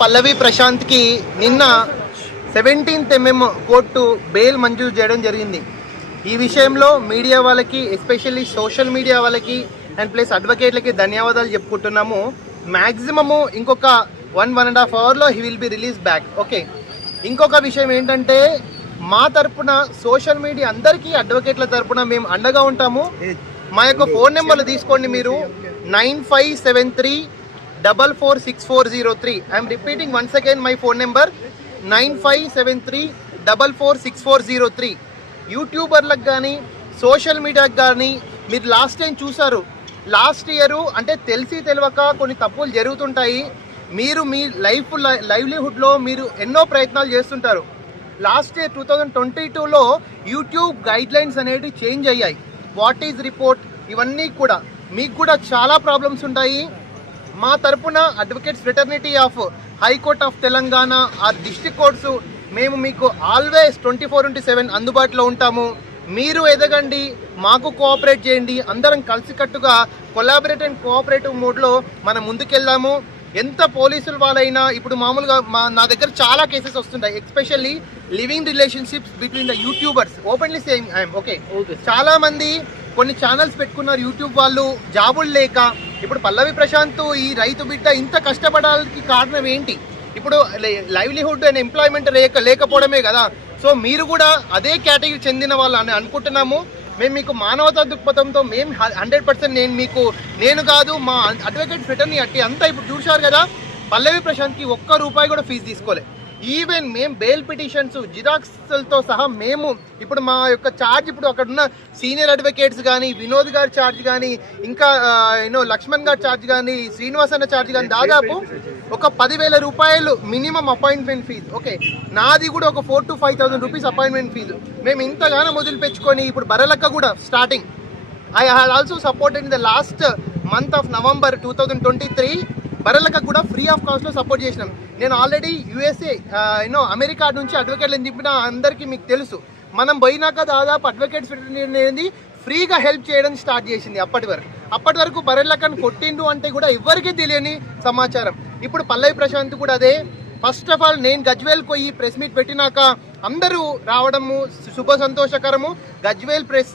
పల్లవి ప్రశాంత్కి నిన్న seventeenth MM court bail మంజూరు చేయడం జరిగింది. ఈ విషయంలో మీడియా వాళ్ళకి ఎస్పెషల్లీ సోషల్ మీడియా వాళ్ళకి అండ్ ప్లస్ అడ్వకేట్లకి ధన్యవాదాలు చెప్పుకుంటున్నాము. మ్యాక్సిమము ఇంకొక వన్ వన్ అండ్ హాఫ్ అవర్లో he will be release back. Okay. ఇంకొక విషయం ఏంటంటే మా తరపున సోషల్ మీడియా అందరికీ అడ్వకేట్ల తరపున మేము అండగా ఉంటాము. మా యొక్క ఫోన్ నెంబర్లు తీసుకోండి మీరు. Nine five seven three double four six four zero three I'm repeating once again my phone number nine five seven three double four six four zero three యూట్యూబర్లకు కానీ సోషల్ మీడియాకి కానీ మీరు లాస్ట్ టైం చూసారు. Last year అంటే తెలిసి తెలియక కొన్ని తప్పులు జరుగుతుంటాయి. మీరు మీ లైఫ్ లైవ్లీహుడ్లో మీరు ఎన్నో ప్రయత్నాలు చేస్తుంటారు. Last year two thousand twenty టూలో యూట్యూబ్ గైడ్లైన్స్ అనేవి చేంజ్ అయ్యాయి. వాట్ ఈజ్ రిపోర్ట్ ఇవన్నీ కూడా. మీకు కూడా చాలా ప్రాబ్లమ్స్ ఉంటాయి. మా తరపున advocates fraternity of High Court of Telangana ఆ డిస్ట్రిక్ట్ కోర్ట్స్ మేము మీకు always twenty four into seven అందుబాటులో ఉంటాము. మీరు ఎదగండి మాకు కోఆపరేట్ చేయండి అందరం కలిసికట్టుగా కొలాబరేట్ అండ్ కోఆపరేటివ్ మోడ్లో మనం ముందుకెళ్దాము. ఎంత పోలీసులు వాళ్ళైనా ఇప్పుడు మామూలుగా మా నా దగ్గర చాలా కేసెస్ వస్తుంటాయి. Especially living relationships between the YouTubers openly saying I'm okay చాలా మంది కొన్ని ఛానల్స్ పెట్టుకున్నారు యూట్యూబ్ వాళ్ళు జాబులు లేక ఇప్పుడు పల్లవి ప్రశాంత్ ఈ రైతు బిడ్డ ఇంత కష్టపడడానికి కారణం ఏంటి? ఇప్పుడు లైవ్లీహుడ్ అండ్ ఎంప్లాయ్మెంట్ లేక లేకపోవడమే కదా. సో మీరు కూడా అదే కేటగిరీ చెందిన వాళ్ళు అని అనుకుంటున్నాము. మేము మీకు మానవతా దృక్పథంతో మేము హండ్రెడ్ పర్సెంట్ నేను మీకు నేను కాదు మా అడ్వకేట్ ఫిటర్ని అట్టి అంతా ఇప్పుడు చూశారు కదా. పల్లవి ప్రశాంత్కి ఒక్క రూపాయి కూడా ఫీజు తీసుకోలేదు ఈవెన్ మేము బెయిల్ పిటిషన్స్ జిరాక్స్లతో సహా మేము ఇప్పుడు మా యొక్క ఛార్జ్ ఇప్పుడు అక్కడ ఉన్న సీనియర్ అడ్వకేట్స్ కానీ వినోద్ గారి ఛార్జ్ కానీ ఇంకా యూనో లక్ష్మణ్ గారి ఛార్జ్ కానీ శ్రీనివాస్ అన్న ఛార్జ్ కానీ దాదాపు ఒక పదివేల రూపాయలు మినిమం అపాయింట్మెంట్ ఫీజు ఓకే నాది కూడా ఒక four to five thousand rupees appointment fee మేము ఇంతగానో మొదలుపెచ్చుకొని ఇప్పుడు బరలక్క కూడా starting I had also supported in the last month of November two thousand twenty three బరలకు కూడా ఫ్రీ ఆఫ్ కాస్ట్లో సపోర్ట్ చేసినాం. నేను ఆల్రెడీ యూఎస్ఏ యూనో అమెరికా నుంచి అడ్వకేట్లను దింపిన అందరికీ మీకు తెలుసు. మనం పోయినాక దాదాపు అడ్వకేట్స్ అనేది ఫ్రీగా హెల్ప్ చేయడం స్టార్ట్ చేసింది అప్పటి వరకు. అప్పటి వరకు బరెల్లకని కొట్టిండు అంటే కూడా ఎవరికీ తెలియని సమాచారం. ఇప్పుడు పల్లవి ప్రశాంత్ కూడా అదే. ఫస్ట్ ఆఫ్ ఆల్ నేను గజ్వేల్ పోయి ప్రెస్ మీట్ పెట్టినాక అందరూ రావడము శుభ సంతోషకరము. Gajwel press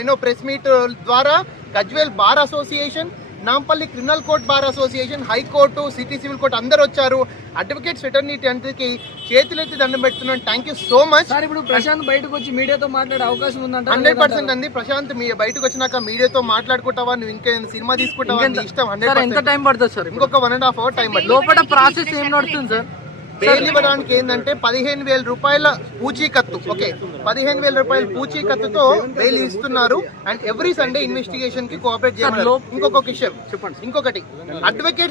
you know press meet ద్వారా Gajwel bar association Nampally criminal court bar association High Court city civil court అందరు వచ్చారు. అడ్వకేట్స్ ఫెటర్నిటీ అందరికి చేతులెత్తి దండం పెడుతున్నాను. Thank you so much sir ఇప్పుడు ప్రశాంత్ బయటకు వచ్చి మీడియాతో మాట్లాడే అవకాశం ఉందంట హండ్రెడ్ పర్సెంట్ అండి. ప్రశాంత్ మీ బయటకు వచ్చినాక మీడియాతో మాట్లాడుకుంటావా? నువ్వు ఇంకా సినిమా తీసుకుంటావా? ఇష్టం సార్ ఎంత హండ్రెడ్ టైం పడుతుంది సార్ ఇంకొక one and half hour time పడుతుంది. లోపల ప్రాసెస్ ఏం నడుస్తుంది సార్? బెయిల్ ఇవ్వడానికి ఏంటంటే పదిహేను వేల రూపాయల పూచీకత్తు ఓకే. పదిహేను వేల రూపాయల పూచీకత్తుతో బెయిల్ ఇస్తున్నారు అండ్ ఎవ్రీ సండే ఇన్వెస్టిగేషన్కి కోఆపరేట్ చేయాలి ఇంకొక విషయం చెప్పండి ఇంకొకటి అడ్వకేట్